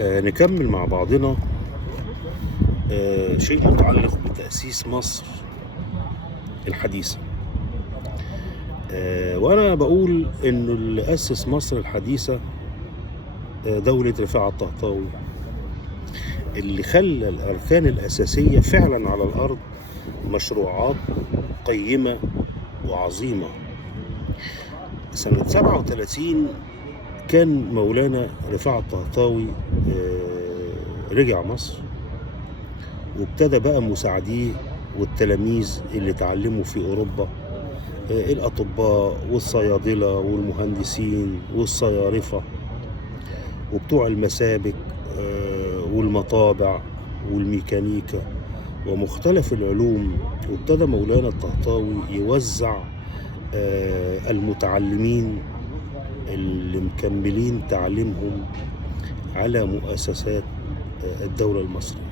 نكمل مع بعضنا شيء متعلق بتأسيس مصر الحديثة. وأنا بقول إنه اللي أسس مصر الحديثة دولة رفاعة الطهطاوي، اللي خلى الأركان الأساسية فعلا على الأرض، مشروعات قيمة وعظيمة. سنة 37 كان مولانا رفاعة الطهطاوي رجع مصر، وابتدى بقى مساعديه والتلاميذ اللي اتعلموا في أوروبا، الأطباء والصيادلة والمهندسين والصيارفة وبتوع المسابك والمطابع والميكانيكا ومختلف العلوم. وابتدى مولانا الطهطاوي يوزع المتعلمين اللي مكملين تعليمهم على مؤسسات الدولة المصرية.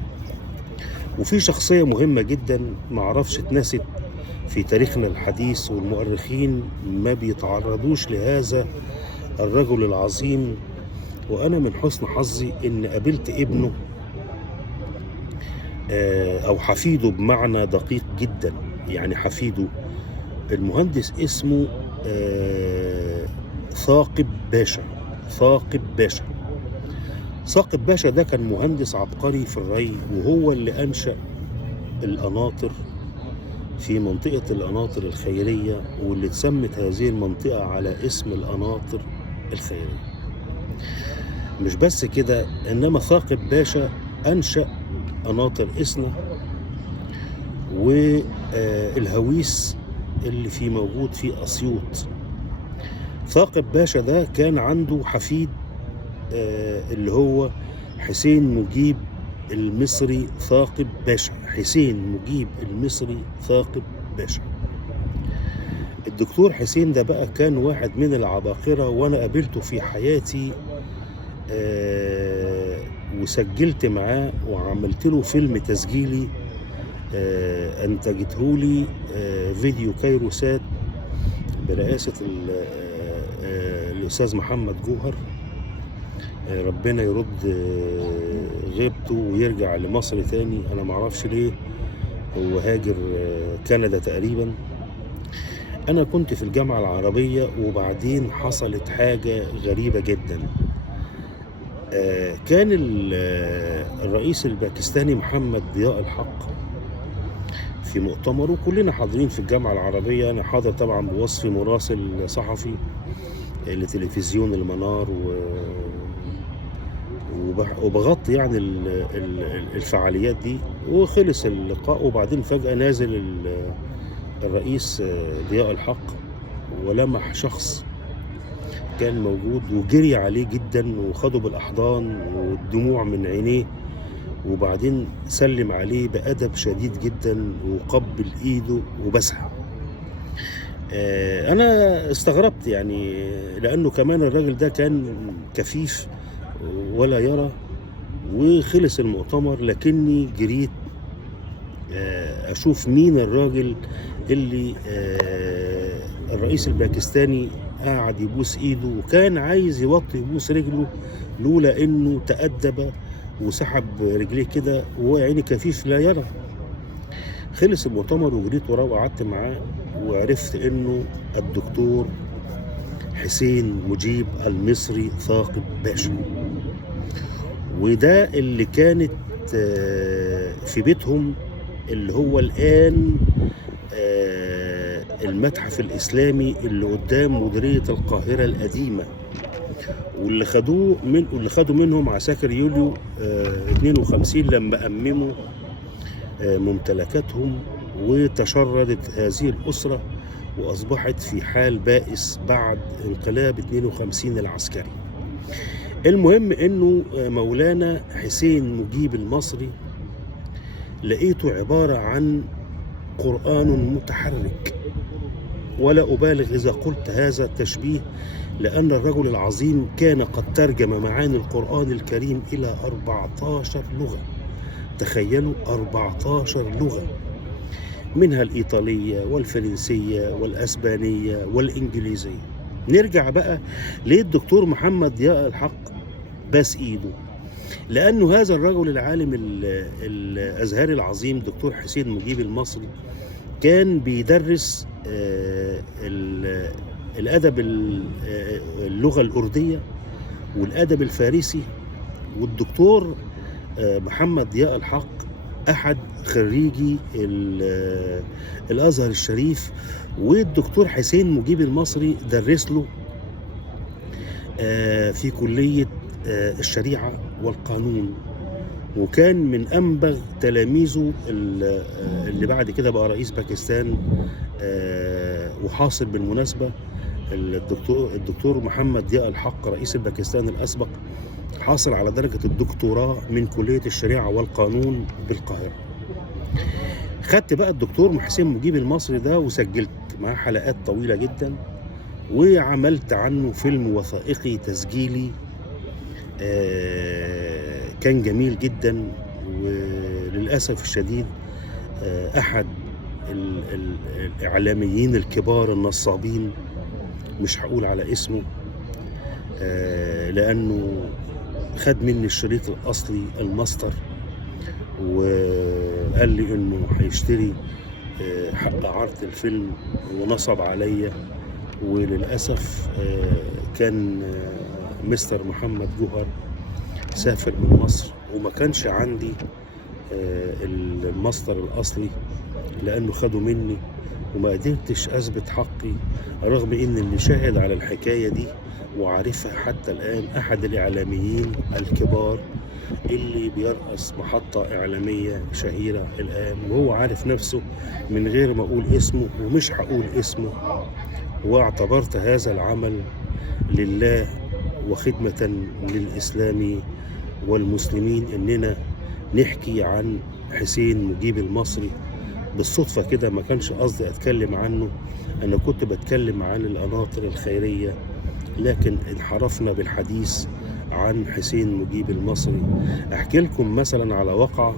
وفي شخصية مهمة جدا معرفش اتنست في تاريخنا الحديث، والمؤرخين ما بيتعرضوش لهذا الرجل العظيم. وأنا من حسن حظي إن قابلت ابنه أو حفيده بمعنى دقيق جدا، يعني حفيده المهندس اسمه ثاقب باشا. ثاقب باشا ده كان مهندس عبقري في الري، وهو اللي أنشأ القناطر في منطقة القناطر الخيرية، واللي اتسمت هذه المنطقة على اسم القناطر الخيرية. مش بس كده، إنما ثاقب باشا أنشأ قناطر إسنا والهويس اللي موجود في أسيوط. ثاقب باشا ده كان عنده حفيد اللي هو حسين مجيب المصري ثاقب باشا. حسين مجيب المصري ثاقب باشا. الدكتور حسين ده بقى كان واحد من العباقرة، وانا قابلته في حياتي وسجلت معاه وعملت له فيلم تسجيلي انتجته لي فيديو كايروسات برئاسة الأستاذ محمد جوهر. ربنا يرد غيبته ويرجع لمصر تاني. أنا معرفش ليه، هو هاجر كندا تقريبا. أنا كنت في الجامعة العربية، وبعدين حصلت حاجة غريبة جدا. كان الرئيس الباكستاني محمد ضياء الحق في مؤتمر، وكلنا حاضرين في الجامعة العربية. أنا حاضر طبعا بوصفي مراسل صحفي لتلفزيون المنار، وبغطي يعني الفعاليات دي. وخلص اللقاء، وبعدين فجأة نازل الرئيس ضياء الحق ولمح شخص كان موجود، وجري عليه جدا وخده بالأحضان والدموع من عينيه، وبعدين سلم عليه بأدب شديد جدا وقبل إيده وبسها. أنا استغربت يعني، لأنه كمان الراجل ده كان كفيف ولا يرى. وخلص المؤتمر، لكني جريت أشوف مين الراجل اللي الرئيس الباكستاني قاعد يبوس إيده، وكان عايز يوطي يبوس رجله، لولا إنه تأدب وسحب رجليه كده، وهو يعني كفيف لا يرى. خلص المؤتمر وجريت وراه وقعدت معاه، وعرفت إنه الدكتور حسين مجيب المصري ثاقب باشا. وده اللي كانت في بيتهم، اللي هو الآن المتحف الإسلامي اللي قدام مديرية القاهرة القديمة، واللي خدوا منهم عساكر يوليو 52 لما أمموا ممتلكاتهم. وتشردت هذه الأسرة وأصبحت في حال بائس بعد انقلاب 52 العسكري. المهم إنه مولانا حسين مجيب المصري لقيته عبارة عن قرآن متحرك، ولا أبالغ إذا قلت هذا التشبيه، لأن الرجل العظيم كان قد ترجم معاني القرآن الكريم إلى 14 لغة. تخيلوا، 14 لغة، منها الإيطالية والفرنسية والأسبانية والإنجليزية. نرجع بقى ليه الدكتور محمد ضياء الحق باس إيده. لأنه هذا الرجل العالم الأزهري العظيم دكتور حسين مجيب المصري كان بيدرس الأدب اللغة الأردية والأدب الفارسي. والدكتور محمد ضياء الحق أحد خريجي الأزهر الشريف، والدكتور حسين مجيب المصري درس له في كلية الشريعة والقانون، وكان من أنبغ تلاميذه اللي بعد كده بقى رئيس باكستان. وحاصل بالمناسبة الدكتور محمد ضياء الحق رئيس الباكستان الأسبق حاصل على درجة الدكتوراه من كلية الشريعة والقانون بالقاهرة. خدت بقى الدكتور حسين مجيب المصري ده وسجلت معاه حلقات طويلة جدا، وعملت عنه فيلم وثائقي تسجيلي كان جميل جدا. وللأسف الشديد أحد الإعلاميين الكبار النصابين، مش هقول على اسمه لأنه خد مني الشريط الأصلي الماستر، وقال لي إنه هيشتري حق عرض الفيلم ونصب عليا. وللأسف كان مستر محمد جوهر سافر من مصر وما كانش عندي الماستر الأصلي لأنه خدوا مني، وما قدرتش أثبت حقي، رغم إن اللي شاهد على الحكاية دي وعارفها حتى الآن أحد الإعلاميين الكبار اللي بيرأس محطة إعلامية شهيرة الآن، وهو عارف نفسه من غير ما أقول اسمه، ومش هقول اسمه. واعتبرت هذا العمل لله وخدمة للإسلام والمسلمين إننا نحكي عن حسين مجيب المصري. بالصدفة كده ما كانش قصدي أتكلم عنه، أنا كنت بتكلم عن القناطر الخيرية، لكن انحرفنا بالحديث عن حسين مجيب المصري. أحكي لكم مثلا على واقعة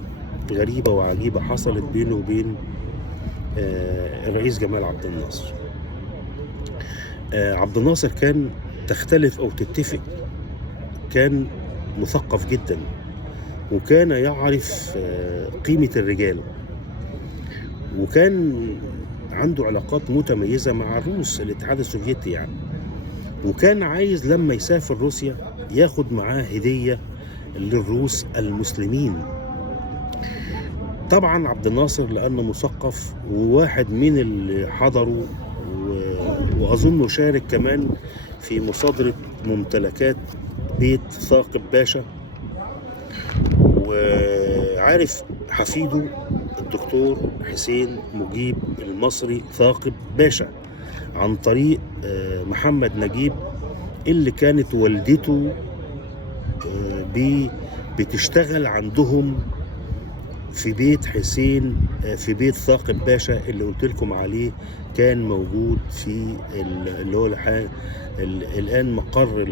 غريبة وعجيبة حصلت بينه وبين الرئيس جمال عبد الناصر. عبد الناصر كان تختلف أو تتفق، كان مثقف جدا، وكان يعرف قيمة الرجال، وكان عنده علاقات متميزة مع الروس الاتحاد السوفيتي يعني. وكان عايز لما يسافر روسيا ياخد معاه هدية للروس المسلمين. طبعا عبد الناصر لأنه مثقف وواحد من اللي حضروا وأظنه شارك كمان في مصادرة ممتلكات بيت ثاقب باشا، وعارف حفيده الدكتور حسين مجيب المصري ثاقب باشا عن طريق محمد نجيب اللي كانت والدته بتشتغل عندهم في بيت حسين، في بيت ثاقب باشا اللي قلت لكم عليه، كان موجود في اللي هو الآن مقر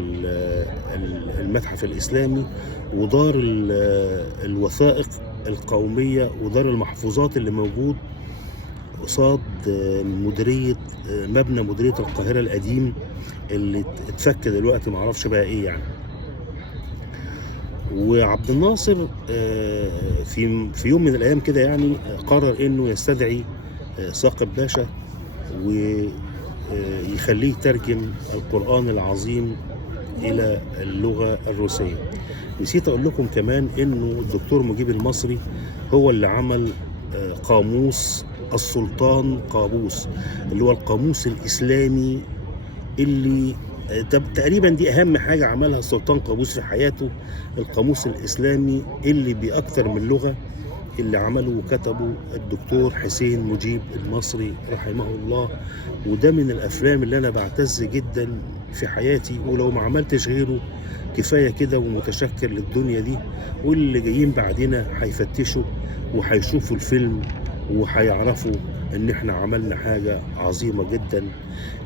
المتحف الإسلامي ودار الوثائق القومية ودار المحفوظات اللي موجود قصاد مبنى مديرية القاهرة القديم اللي اتفك دلوقتي معرفش بقى ايه يعني. وعبد الناصر في يوم من الايام كده يعني قرر انه يستدعي ثاقب باشا ويخليه يترجم القرآن العظيم الى اللغة الروسية. نسيت اقول لكم كمان انه الدكتور مجيب المصري هو اللي عمل قاموس السلطان قابوس، اللي هو القاموس الإسلامي اللي تقريبا دي أهم حاجة عملها السلطان قابوس في حياته، القاموس الإسلامي اللي بأكثر من لغة اللي عمله وكتبه الدكتور حسين مجيب المصري رحمه الله. وده من الأفلام اللي أنا بعتز جدا في حياتي، ولو ما عملتش غيره كفاية كده ومتشكر للدنيا دي. واللي جايين بعدنا هيفتشوا وهيشوفوا الفيلم وهيعرفوا ان احنا عملنا حاجة عظيمة جدا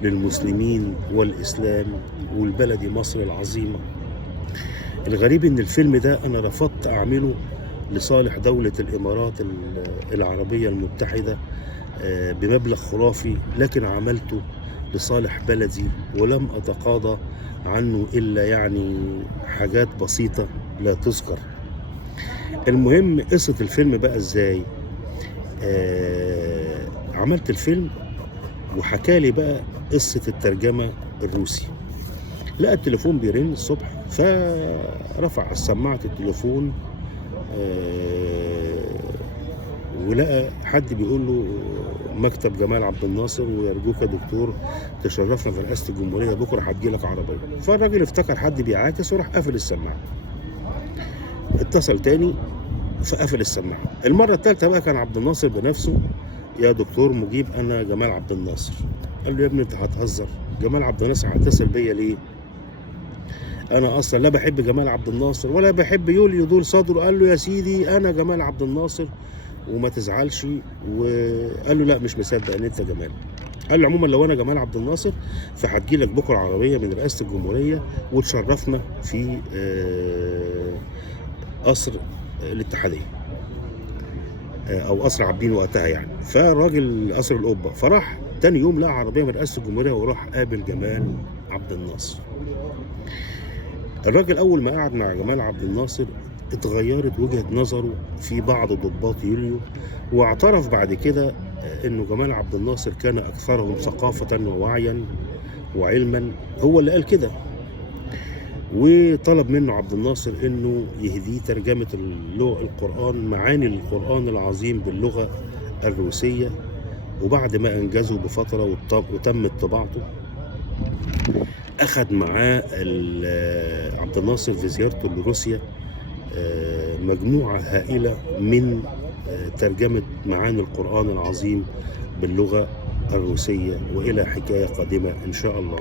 للمسلمين والإسلام والبلد مصر العظيمة. الغريب ان الفيلم ده انا رفضت اعمله لصالح دولة الامارات العربية المتحدة بمبلغ خرافي، لكن عملته لصالح بلدي ولم اتقاضى عنه الا يعني حاجات بسيطة لا تذكر. المهم قصة الفيلم بقى ازاي؟ عملت الفيلم وحكالي بقى قصة الترجمة الروسي. لقى التليفون بيرن الصبح، فرفع سماعة التليفون ولقى حد بيقول له مكتب جمال عبد الناصر ويرجوك يا دكتور تشرفنا في رئاسة الجمهورية بكرة هتجيلك عربية. فالراجل افتكر حد بيعاكس وراح قافل السماعة. اتصل تاني فقفل السماعة. المرة الثالثة بقى كان عبد الناصر بنفسه: يا دكتور مجيب أنا جمال عبد الناصر. قال له يا ابني أنت هتهزر، جمال عبد الناصر هيتصل بيا ليه؟ أنا أصلا لا بحب جمال عبد الناصر ولا بحب يوليو دول صدره. قال له يا سيدي أنا جمال عبد الناصر وما تزعلش. وقال له لا مش مصدق ان انت جمال. قال له عموما لو انا جمال عبد الناصر فهتجيلك بكره عربيه من رئاسه الجمهوريه وتشرفنا في قصر الاتحاديه او قصر عابدين وقتها يعني. فالراجل قصر القبه، فراح تاني يوم لقى عربيه من رئاسه الجمهوريه وراح قابل جمال عبد الناصر. الراجل اول ما قعد مع جمال عبد الناصر اتغيرت وجهة نظره في بعض ضباط يوليو، واعترف بعد كده انه جمال عبد الناصر كان اكثرهم ثقافة ووعيا وعلما. هو اللي قال كده. وطلب منه عبد الناصر انه يهديه ترجمة القرآن، معاني القرآن العظيم باللغة الروسية. وبعد ما انجزه بفترة وتمت طباعته، اخذ معاه عبد الناصر في زيارته لروسيا مجموعة هائلة من ترجمة معاني القرآن العظيم باللغة الروسية، وإلى حكاية قادمة إن شاء الله.